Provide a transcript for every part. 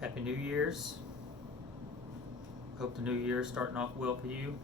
Happy New Year's. Hope the new year is starting off well for you.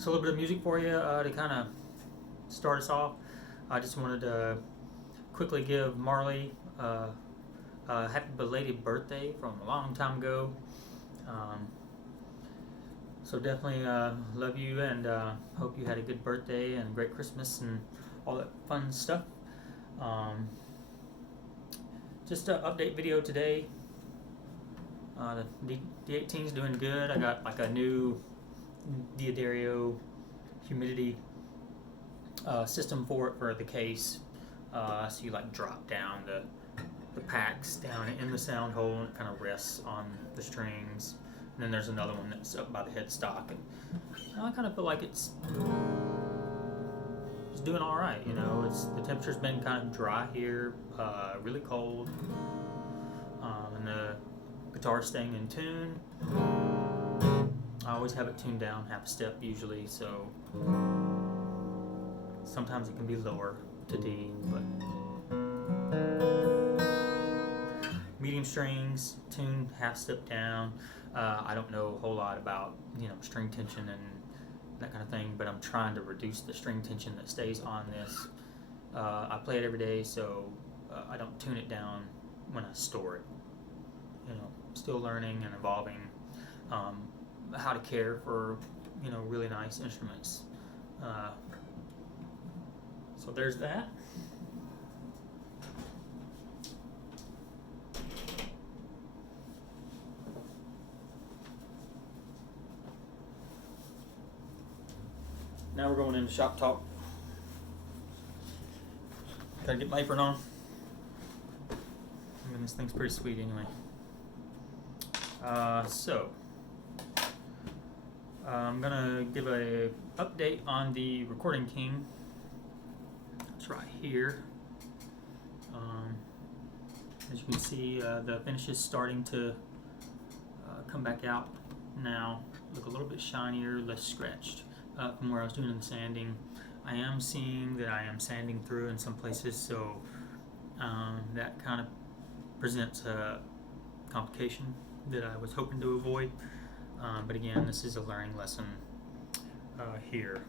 So a little bit of music for you to kind of start us off. I just wanted to quickly give Marley a happy belated birthday from a long time ago. Um, so definitely love you and hope you had a good birthday and great Christmas and all that fun stuff. Just an update video today. The D18 is doing good. I got like a new Diodario humidity system for it for the case. So you like drop down the packs down in the sound hole and it kind of rests on the strings. And then there's another one that's up by the headstock, and I kind of feel like it's doing all right. You know, the temperature's been kind of dry here, really cold, and the guitar's staying in tune. I always have it tuned down half a step usually, so sometimes it can be lower to D, but medium strings tuned half step down. I don't know a whole lot about string tension and that kind of thing, but I'm trying to reduce the string tension that stays on this. I play it every day, so I don't tune it down when I store it. Still learning and evolving how to care for really nice instruments. So there's that. Now we're going into shop talk. Gotta get my apron on. I mean, this thing's pretty sweet anyway. So I'm gonna give a update on the Recording King. It's right here. As you can see, the finish is starting to come back out now. Look a little bit shinier, less scratched from where I was doing the sanding. I am seeing that I am sanding through in some places, so that kind of presents a complication that I was hoping to avoid. But again, this is a learning lesson here.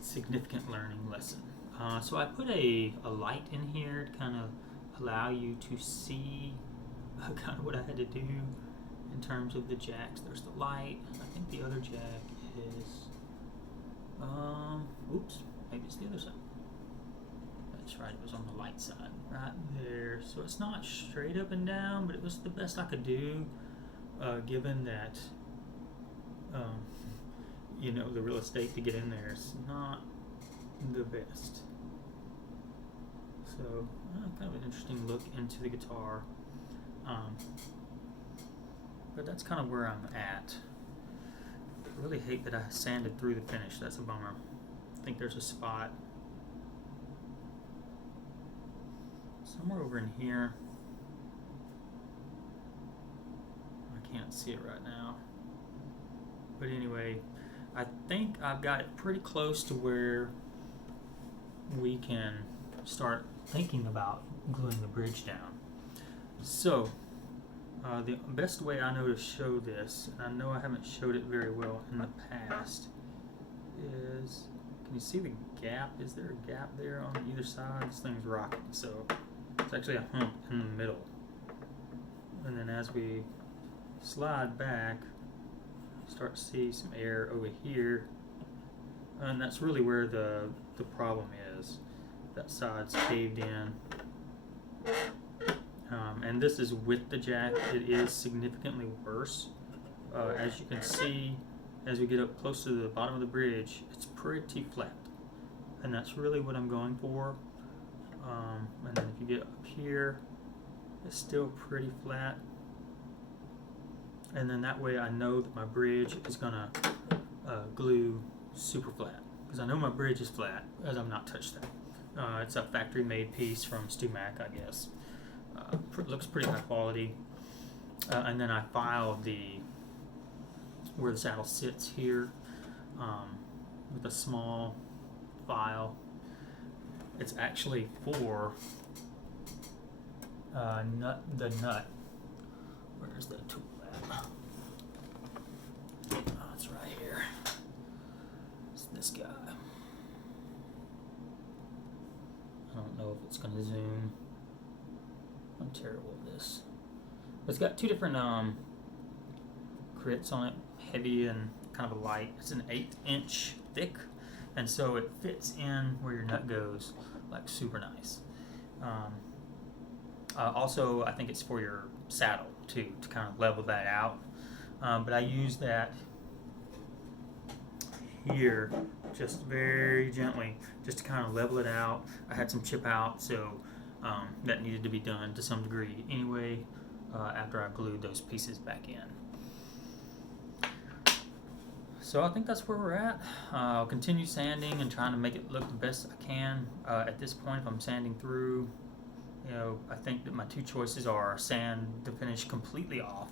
Significant learning lesson. So I put a light in here to kind of allow you to see kind of what I had to do in terms of the jacks. There's the light. I think the other jack is, oops, maybe it's the other side. That's right, it was on the light side, right there. So it's not straight up and down, but it was the best I could do, given that, the real estate to get in there is not the best. So kind of an interesting look into the guitar. But that's kind of where I'm at. I really hate that I sanded through the finish. That's a bummer. I think there's a spot somewhere over in here. I can't see it right now. But anyway, I think I've got it pretty close to where we can start thinking about gluing the bridge down. So, the best way I know to show this, and I know I haven't showed it very well in the past, is, can you see the gap? Is there a gap there on either side? This thing's rocking, so it's actually a hump in the middle. And then as we slide back, start to see some air over here, and that's really where the problem is. That side's caved in. And this is with the jack. It is significantly worse. As you can see, as we get up close to the bottom of the bridge, it's pretty flat. And that's really what I'm going for. And then if you get up here, it's still pretty flat. And then that way I know that my bridge is gonna glue super flat. Because I know my bridge is flat, as I've not touched that. It's a factory made piece from StewMac, I guess. Looks pretty high quality. And then I filed where the saddle sits here with a small file. It's actually for the nut. Where's the tool at? Oh, it's right here. It's this guy. I don't know if it's going to zoom. I'm terrible at this. It's got two different crits on it, heavy and kind of a light. It's an 1/8" thick, and so it fits in where your nut goes, like super nice. Also, I think it's for your saddle too, to kind of level that out. But I use that here just very gently, just to kind of level it out. I had some chip out, so that needed to be done to some degree anyway, after I glued those pieces back in. So I think that's where we're at. I'll continue sanding and trying to make it look the best I can. At this point, if I'm sanding through, I think that my two choices are sand the finish completely off,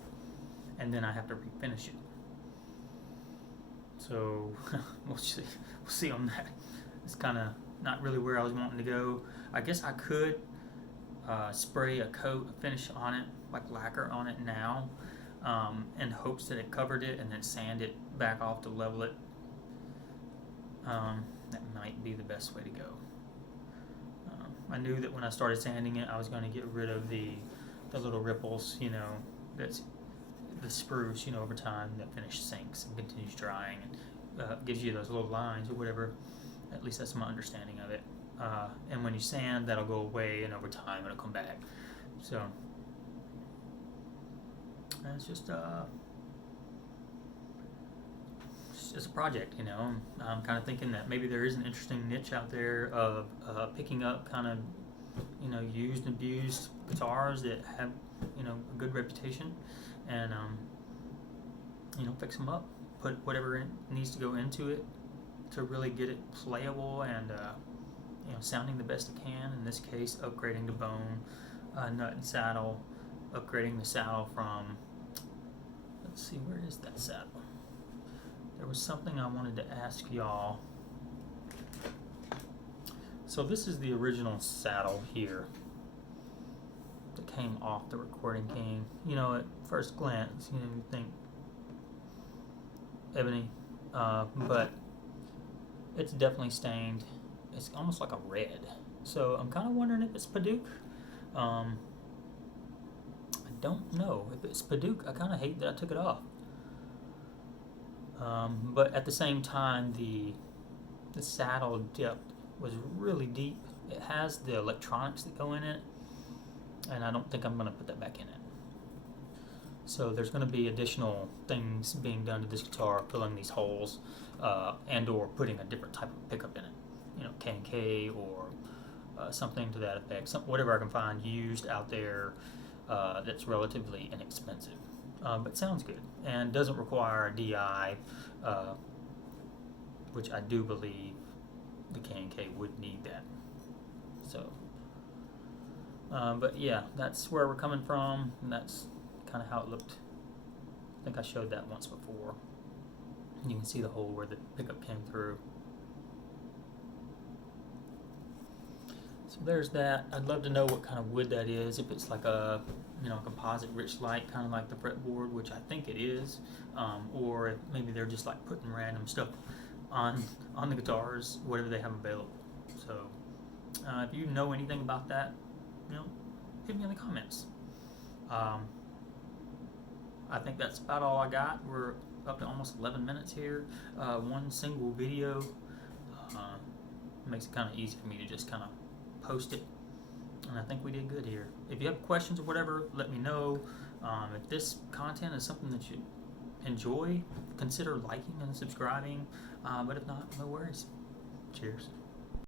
and then I have to refinish it. So we'll see on that. It's kind of not really where I was wanting to go. I guess I could spray a coat, a finish on it, like lacquer on it now, in hopes that it covered it, and then sand it back off to level it. That might be the best way to go. I knew that when I started sanding it, I was going to get rid of the little ripples, that's the spruce, over time that finish sinks and continues drying and gives you those little lines or whatever. At least that's my understanding of it. And when you sand, that'll go away, and over time it'll come back. So it's just a project, I'm kind of thinking that maybe there is an interesting niche out there of picking up kind of, used and abused guitars that have, a good reputation, and fix them up, put whatever needs to go into it to really get it playable and sounding the best it can. In this case, upgrading the bone, nut and saddle, upgrading the saddle from, let's see, where is that saddle? There was something I wanted to ask y'all. So this is the original saddle here that came off the Recording King. At first glance, you think ebony, but it's definitely stained. It's almost like a red. So I'm kind of wondering if it's Padauk. I don't know if it's Padauk. I kind of hate that I took it off. But at the same time, the saddle depth was really deep. It has the electronics that go in it, and I don't think I'm going to put that back in it. So there's going to be additional things being done to this guitar, filling these holes, and or putting a different type of pickup in it. K&K or something to that effect. Whatever I can find used out there that's relatively inexpensive, but sounds good and doesn't require a DI, which I do believe the K&K would need that. So, but yeah, that's where we're coming from, and that's kind of how it looked. I think I showed that once before. You can see the hole where the pickup came through. So there's that. I'd love to know what kind of wood that is. If it's like a composite Richlite, kind of like the fretboard, which I think it is, or if maybe they're just like putting random stuff on the guitars, whatever they have available. So if you know anything about that, hit me in the comments. I think that's about all I got. We're up to almost 11 minutes here. One single video makes it kind of easy for me to just kind of post it, and I think we did good here. If you have questions or whatever, let me know. If this content is something that you enjoy, consider liking and subscribing, but if not, no worries. Cheers.